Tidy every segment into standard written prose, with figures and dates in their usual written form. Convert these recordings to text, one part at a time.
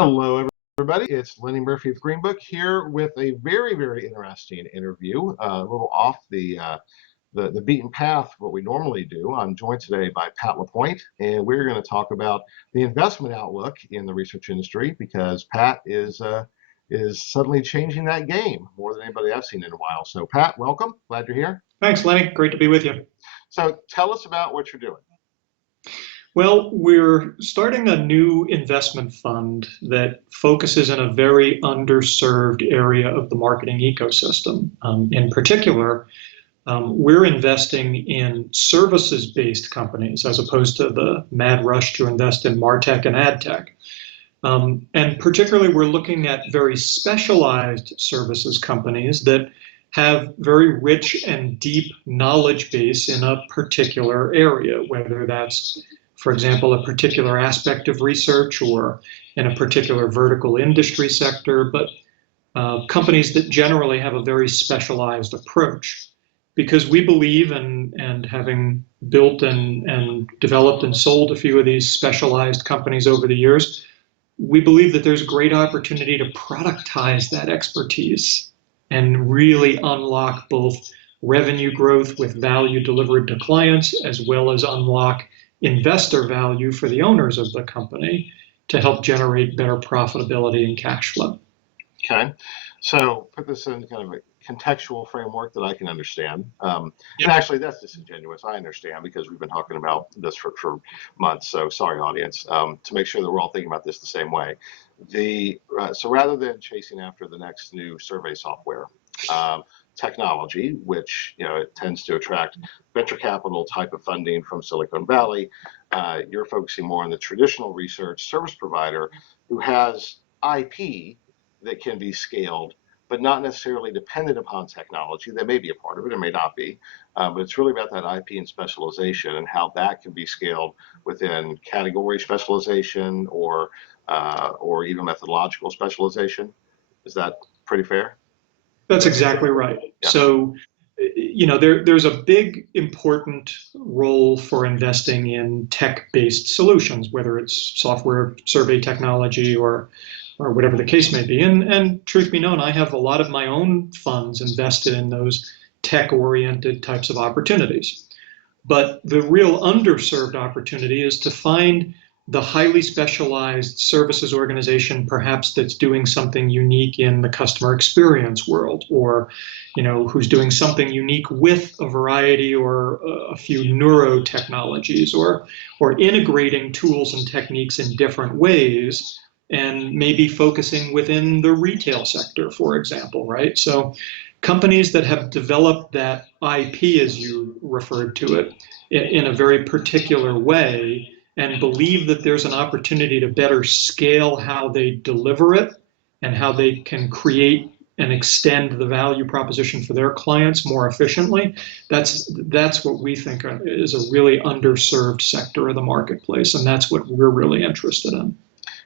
Hello, everybody. It's Lenny Murphy of Green Book here with a very, very interesting interview, a little off the beaten path, what we normally do. I'm joined today by Pat LaPointe, and we're going to talk about the investment outlook in the research industry because Pat is suddenly changing that game more than anybody I've seen in a while. So, Pat, welcome. Glad you're here. Thanks, Lenny. Great to be with you. So, tell us about what you're doing. Well, we're starting a new investment fund that focuses in a very underserved area of the marketing ecosystem. In particular, we're investing in services-based companies as opposed to the mad rush to invest in MarTech and AdTech. And particularly, we're looking at very specialized services companies that have very rich and deep knowledge base in a particular area, whether that's, for example, a particular aspect of research or in a particular vertical industry sector, but companies that generally have a very specialized approach. Because we believe, and having built and developed and sold a few of these specialized companies over the years, we believe that there's great opportunity to productize that expertise and really unlock both revenue growth with value delivered to clients, as well as unlock investor value for the owners of the company to help generate better profitability and cash flow. Okay, so put this in kind of a contextual framework that I can understand. And actually, that's disingenuous. I understand because we've been talking about this for months. So sorry, audience, to make sure that we're all thinking about this the same way. So rather than chasing after the next new survey software, technology, which it tends to attract venture capital type of funding from Silicon Valley. You're focusing more on the traditional research service provider who has IP that can be scaled, but not necessarily dependent upon technology. That may be a part of it, it may not be, but it's really about that IP and specialization and how that can be scaled within category specialization or even methodological specialization. Is that pretty fair? That's exactly right. Yeah. So, there's a big, important role for investing in tech-based solutions, whether it's software, survey technology, or whatever the case may be. And truth be known, I have a lot of my own funds invested in those tech-oriented types of opportunities. But the real underserved opportunity is to find the highly specialized services organization, perhaps that's doing something unique in the customer experience world, or who's doing something unique with a variety or a few neurotechnologies, or integrating tools and techniques in different ways, and maybe focusing within the retail sector, for example, right? So companies that have developed that IP, as you referred to it, in a very particular way, and believe that there's an opportunity to better scale how they deliver it and how they can create and extend the value proposition for their clients more efficiently. That's what we think is a really underserved sector of the marketplace, and that's what we're really interested in.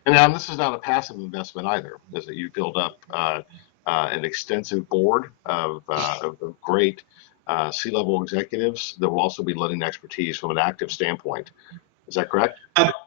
And now this is not a passive investment either, is that you build up an extensive board of great C-level executives that will also be lending expertise from an active standpoint. Is that correct?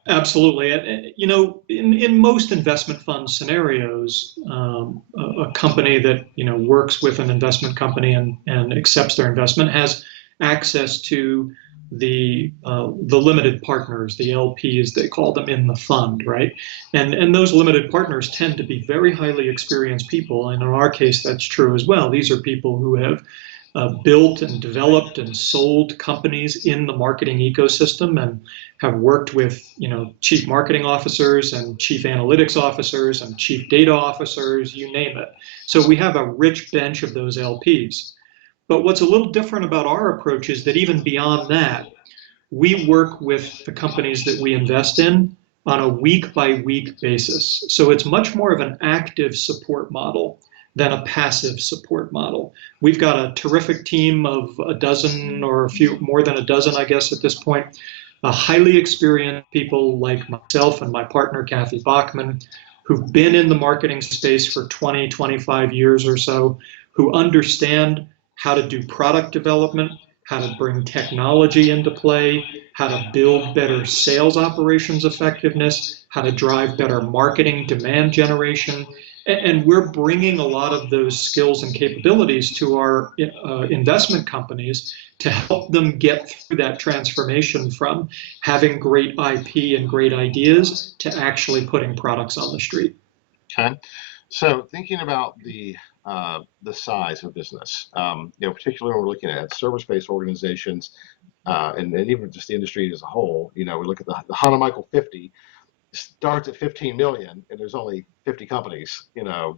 Absolutely. In most investment fund scenarios, a company that works with an investment company and accepts their investment has access to the limited partners, the LPs they call them in the fund, right? And those limited partners tend to be very highly experienced people, and in our case, that's true as well. These are people who have built and developed and sold companies in the marketing ecosystem and have worked with chief marketing officers and chief analytics officers and chief data officers, you name it. So we have a rich bench of those LPs. But what's a little different about our approach is that even beyond that, we work with the companies that we invest in on a week-by-week basis. So it's much more of an active support model than a passive support model. We've got a terrific team of a dozen or a few, more than a dozen, I guess, at this point, highly experienced people like myself and my partner, Kathy Bachman, who've been in the marketing space for 20, 25 years or so, who understand how to do product development, how to bring technology into play, how to build better sales operations effectiveness, how to drive better marketing, demand generation. And we're bringing a lot of those skills and capabilities to our investment companies to help them get through that transformation from having great IP and great ideas to actually putting products on the street. Okay. So thinking about the size of business, particularly when we're looking at service-based organizations, and even just the industry as a whole, we look at the Hannah Michael 50 starts at 15 million, and there's only 50 companies,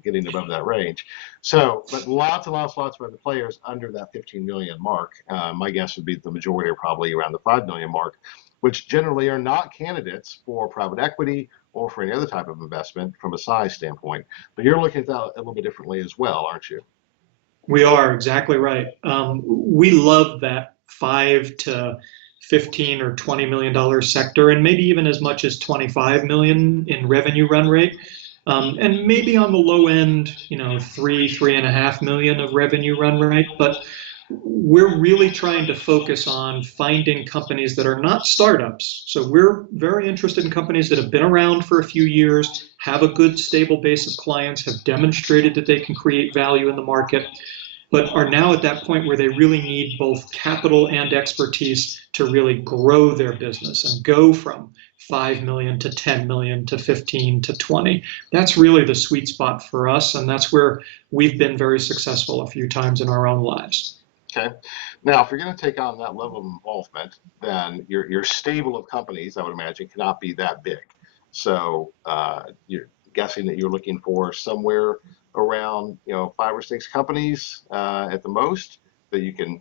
getting above that range. So, but lots and lots of other players under that 15 million mark. My guess would be the majority are probably around the 5 million mark, which generally are not candidates for private equity or for any other type of investment from a size standpoint. But you're looking at that a little bit differently as well, aren't you? We are exactly right. We love that 5 to 15 or $20 million sector, and maybe even as much as 25 million in revenue run rate. And maybe on the low end, 3.5 million of revenue run rate. But we're really trying to focus on finding companies that are not startups. So we're very interested in companies that have been around for a few years, have a good stable base of clients, have demonstrated that they can create value in the market, but are now at that point where they really need both capital and expertise to really grow their business and go from 5 million to 10 million to 15 to 20. That's really the sweet spot for us, and that's where we've been very successful a few times in our own lives. Okay. Now, if you're going to take on that level of involvement, then your stable of companies, I would imagine, cannot be that big. So you're guessing that you're looking for somewhere around 5 or 6 companies at the most that you can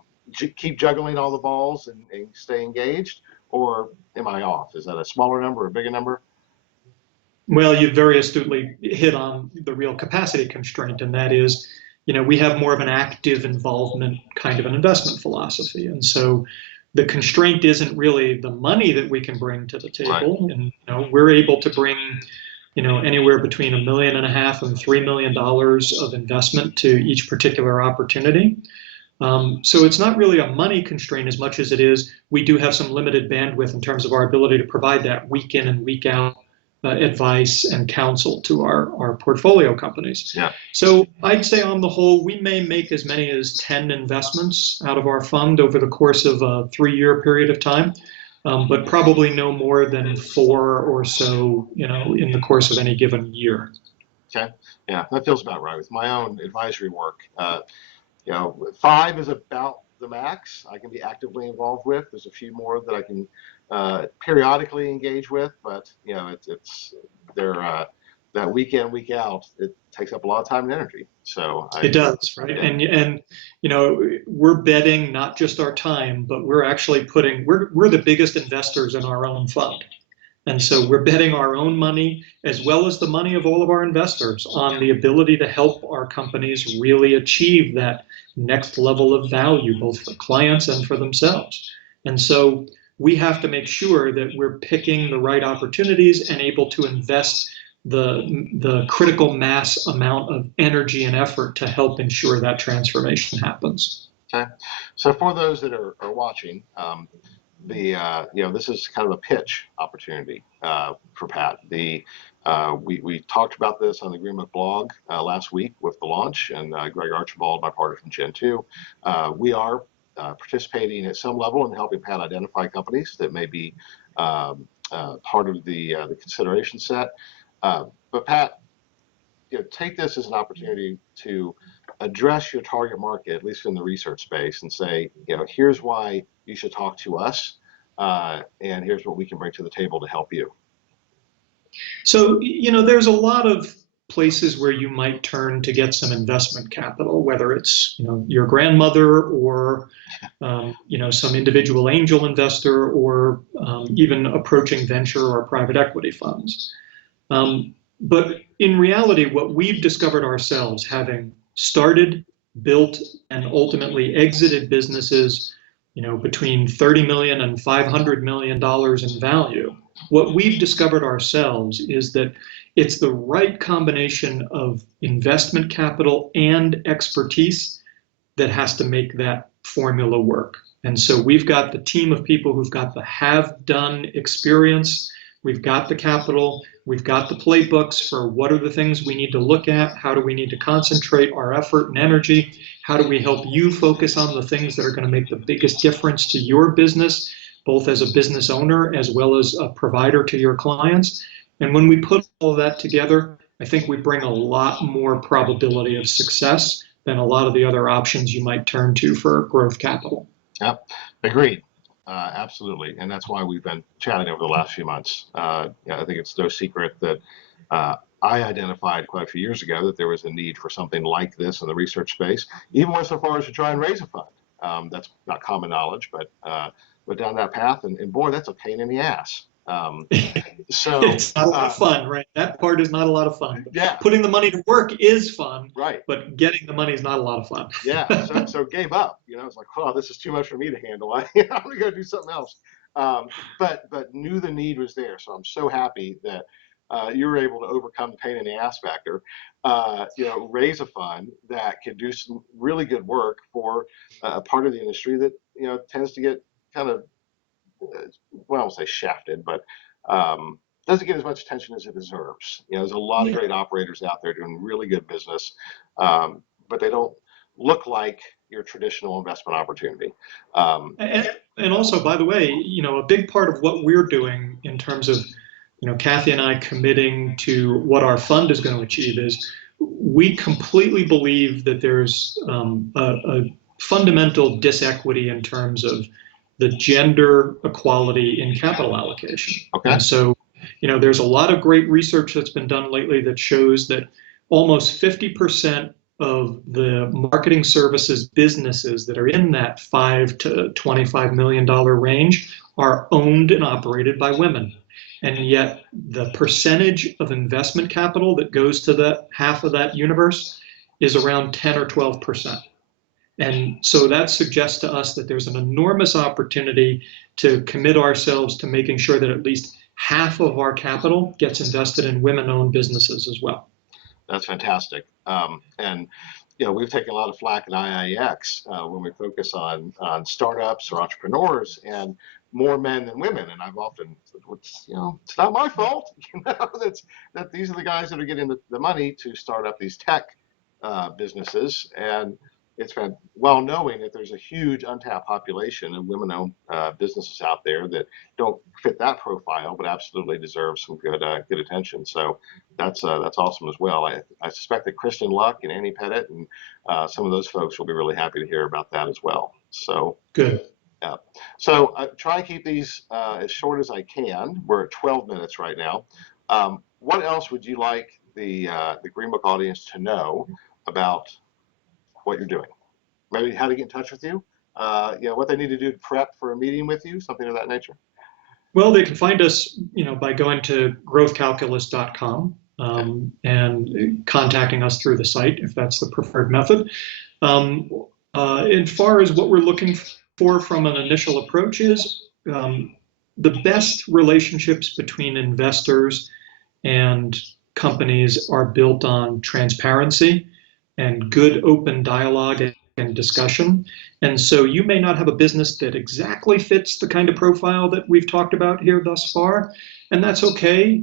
keep juggling all the balls and stay engaged, or am I off? Is that a smaller number or a bigger number? Well, you very astutely hit on the real capacity constraint, and that is, we have more of an active involvement kind of an investment philosophy. And so the constraint isn't really the money that we can bring to the table. Right. And we're able to bring anywhere between $1.5 million and $3 million of investment to each particular opportunity. So it's not really a money constraint as much as it is we do have some limited bandwidth in terms of our ability to provide that week in and week out advice and counsel to our portfolio companies. Yeah. So I'd say on the whole, we may make as many as 10 investments out of our fund over the course of a 3-year period of time. But probably no more than 4 or so, in the course of any given year. Okay, yeah, that feels about right. With my own advisory work, 5 is about the max I can be actively involved with. There's a few more that I can periodically engage with, but they're that week in, week out, it takes up a lot of time and energy. So it does, right? Yeah. And we're betting not just our time, but we're actually we're the biggest investors in our own fund. And so we're betting our own money as well as the money of all of our investors on the ability to help our companies really achieve that next level of value, both for clients and for themselves. And so we have to make sure that we're picking the right opportunities and able to invest the critical mass amount of energy and effort to help ensure that transformation happens. Okay. So for those that are watching, this is kind of a pitch opportunity for Pat. We talked about this on the Agreement blog last week with the launch, and Greg Archibald, my partner from Gen 2, we are participating at some level in helping Pat identify companies that may be part of the consideration set. But Pat, take this as an opportunity to address your target market, at least in the research space, and say, here's why you should talk to us, and here's what we can bring to the table to help you. So, there's a lot of places where you might turn to get some investment capital, whether it's, your grandmother or, some individual angel investor or even approaching venture or private equity funds. But in reality, what we've discovered ourselves, having started, built, and ultimately exited businesses, between $30 million and $500 million in value, what we've discovered ourselves is that it's the right combination of investment capital and expertise that has to make that formula work. And so we've got the team of people who've got the have-done experience. We've got the capital. We've got the playbooks for what are the things we need to look at, how do we need to concentrate our effort and energy, how do we help you focus on the things that are going to make the biggest difference to your business, both as a business owner as well as a provider to your clients. And when we put all that together, I think we bring a lot more probability of success than a lot of the other options you might turn to for growth capital. Yep, agreed. Absolutely, and that's why we've been chatting over the last few months. I think it's no secret that I identified quite a few years ago that there was a need for something like this in the research space, even went so far as to try and raise a fund. That's not common knowledge, but went down that path, and boy, that's a pain in the ass. So it's not a lot of fun, right? That part is not a lot of fun. Yeah. Putting the money to work is fun, right? But getting the money is not a lot of fun. Yeah. So gave up. It's like, oh, this is too much for me to handle. I'm gonna go do something else. But knew the need was there. So I'm so happy that you were able to overcome the pain in the ass factor. Raise a fund that could do some really good work for a part of the industry that tends to get kind of, well, I won't say shafted, but doesn't get as much attention as it deserves. There's a lot of great operators out there doing really good business, but they don't look like your traditional investment opportunity. And also, by the way, a big part of what we're doing in terms of, Kathy and I committing to what our fund is going to achieve is we completely believe that there's a fundamental disequity in terms of the gender equality in capital allocation. Okay. And so, there's a lot of great research that's been done lately that shows that almost 50% of the marketing services businesses that are in that $5 to $25 million range are owned and operated by women. And yet the percentage of investment capital that goes to that half of that universe is around 10 or 12%. And so that suggests to us that there's an enormous opportunity to commit ourselves to making sure that at least half of our capital gets invested in women-owned businesses as well. That's fantastic. And we've taken a lot of flack in IIX when we focus on startups or entrepreneurs, and more men than women. And I've often said, it's not my fault. That these are the guys that are getting the money to start up these tech businesses. And it's been well knowing that there's a huge untapped population of women-owned businesses out there that don't fit that profile, but absolutely deserve some good attention. So that's awesome as well. I suspect that Kristen Luck and Annie Pettit and some of those folks will be really happy to hear about that as well. So good. Yeah. So try and keep these as short as I can. We're at 12 minutes right now. What else would you like the Green Book audience to know about what you're doing? Maybe how to get in touch with you, what they need to do to prep for a meeting with you, something of that nature. Well, they can find us, by going to growthcalculus.com and contacting us through the site if that's the preferred method. As far as what we're looking for from an initial approach is the best relationships between investors and companies are built on transparency and good open dialogue and discussion. And so you may not have a business that exactly fits the kind of profile that we've talked about here thus far, and that's okay.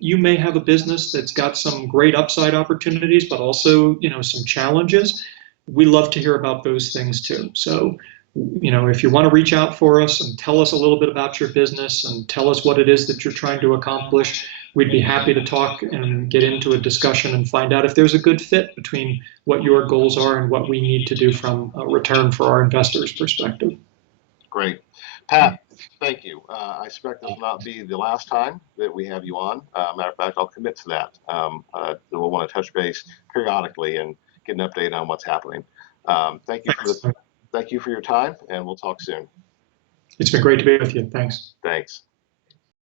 You may have a business that's got some great upside opportunities, but also, some challenges. We love to hear about those things too. So, if you want to reach out for us and tell us a little bit about your business and tell us what it is that you're trying to accomplish, we'd be happy to talk and get into a discussion and find out if there's a good fit between what your goals are and what we need to do from a return for our investors' perspective. Great. Pat, thank you. I expect this will not be the last time that we have you on. Matter of fact, I'll commit to that. We'll want to touch base periodically and get an update on what's happening. Thank you for your time, and we'll talk soon. It's been great to be with you. Thanks. Thanks.